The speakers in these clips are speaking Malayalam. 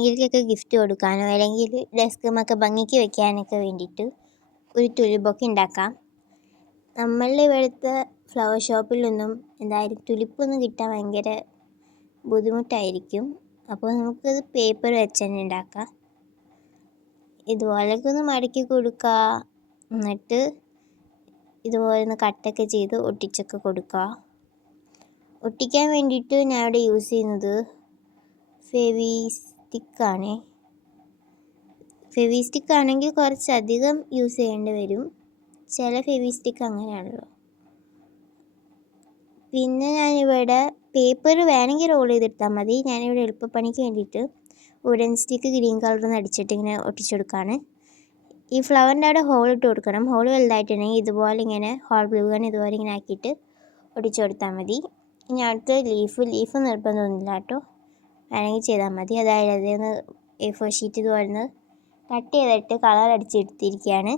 ആരെങ്കിലുമൊക്കെ ഗിഫ്റ്റ് കൊടുക്കാനോ അല്ലെങ്കിൽ ഡെസ്കുമൊക്കെ ഭംഗിക്ക് വെക്കാനൊക്കെ വേണ്ടിയിട്ട് ഒരു തുലിപ്പൊക്കെ ഉണ്ടാക്കാം. നമ്മളുടെ ഇവിടുത്തെ ഫ്ലവർ ഷോപ്പിലൊന്നും എന്തായാലും തുലിപ്പൊന്നും കിട്ടാൻ ഭയങ്കര ബുദ്ധിമുട്ടായിരിക്കും. അപ്പോൾ നമുക്കത് പേപ്പർ വെച്ച് തന്നെ ഉണ്ടാക്കാം. ഇതുപോലെയൊക്കെ ഒന്ന് മടക്കി കൊടുക്കുക. എന്നിട്ട് ഇതുപോലെ ഒന്ന് കട്ടൊക്കെ ചെയ്ത് ഒട്ടിച്ചൊക്കെ കൊടുക്കുക. ഒട്ടിക്കാൻ വേണ്ടിയിട്ട് ഞാൻ ഇവിടെ യൂസ് ചെയ്യുന്നത് ഫെവിസ്റ്റിക്കാണ്. ഫെവിസ്റ്റിക്ക് ആണെങ്കിൽ കുറച്ചധികം യൂസ് ചെയ്യേണ്ടി വരും. ചില ഫെവിസ്റ്റിക്ക് അങ്ങനെയാണല്ലോ. പിന്നെ ഞാനിവിടെ പേപ്പർ വേണമെങ്കിൽ റോൾ ചെയ്തെടുത്താൽ മതി. ഞാനിവിടെ എളുപ്പപ്പണിക്ക് വേണ്ടിയിട്ട് വുഡൻ സ്റ്റിക്ക് ഗ്രീൻ കളറിൽ അടിച്ചിട്ട് ഇങ്ങനെ ഒട്ടിച്ചെടുക്കുകയാണ്. ഈ ഫ്ലവറിൻ്റെ അവിടെ ഹോൾ ഇട്ട് കൊടുക്കണം. ഹോൾ വലുതായിട്ടുണ്ടെങ്കിൽ ഇതുപോലെ ഇങ്ങനെ ഹോൾ ഗ്ലൂ ഗൺ ഇതുപോലെ ഇങ്ങനെ ആക്കിയിട്ട് ഒട്ടിച്ചു കൊടുത്താൽ മതി. ഇനി അടുത്ത ലീഫ് നിർബന്ധമൊന്നുമില്ല കേട്ടോ, വേണമെങ്കിൽ ചെയ്താൽ മതി. അതായത് അതൊന്ന് A4 ഷീറ്റ് ഇതുപോലെ ഒന്ന് കട്ട് ചെയ്തിട്ട് കളർ അടിച്ചെടുത്തിരിക്കുകയാണ്.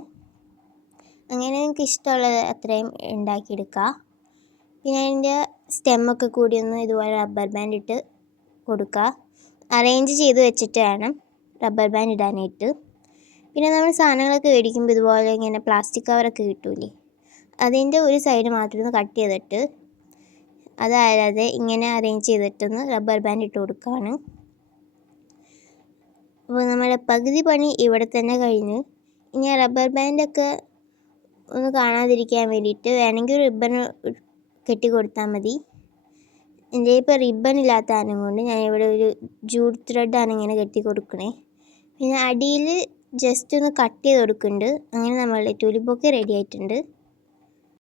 അങ്ങനെ നിങ്ങൾക്ക് ഇഷ്ടമുള്ളത് അത്രയും ഉണ്ടാക്കിയെടുക്കുക. പിന്നെ അതിൻ്റെ സ്റ്റെമ്മൊക്കെ കൂടി ഒന്ന് ഇതുപോലെ റബ്ബർ ബാൻഡ് ഇട്ട് കൊടുക്കുക. അറേഞ്ച് ചെയ്ത് വെച്ചിട്ട് വേണം റബ്ബർ ബാൻഡ് ഇടാനായിട്ട്. പിന്നെ നമ്മൾ സാധനങ്ങളൊക്കെ മേടിക്കുമ്പോൾ ഇതുപോലെ ഇങ്ങനെ പ്ലാസ്റ്റിക് കവറൊക്കെ കിട്ടൂലേ, അതിൻ്റെ ഒരു സൈഡ് മാത്രം ഒന്ന് കട്ട് ചെയ്തിട്ട് അതായത് ഇങ്ങനെ അറേഞ്ച് ചെയ്തിട്ടൊന്ന് റബ്ബർ ബാൻഡ് ഇട്ട് കൊടുക്കുകയാണ്. അപ്പോൾ നമ്മുടെ പകുതി പണി ഇവിടെ തന്നെ കഴിഞ്ഞ്. ഇനി റബ്ബർ ബാൻഡൊക്കെ ഒന്ന് കാണാതിരിക്കാൻ വേണ്ടിയിട്ട് വേണമെങ്കിൽ റിബൺ കെട്ടി കൊടുത്താൽ മതി. എൻ്റെ ഇപ്പോൾ റിബൺ ഇല്ലാത്ത കാരണം കൊണ്ട് ഞാനിവിടെ ഒരു ജൂട്ട് ത്രെഡാണ് ഇങ്ങനെ കെട്ടി കൊടുക്കണേ. പിന്നെ അടിയിൽ ജസ്റ്റ് ഒന്ന് കട്ട് ചെയ്ത് കൊടുക്കുന്നുണ്ട്. അങ്ങനെ നമ്മളുടെ തുലിപ്പൊക്കെ റെഡി ആയിട്ടുണ്ട്.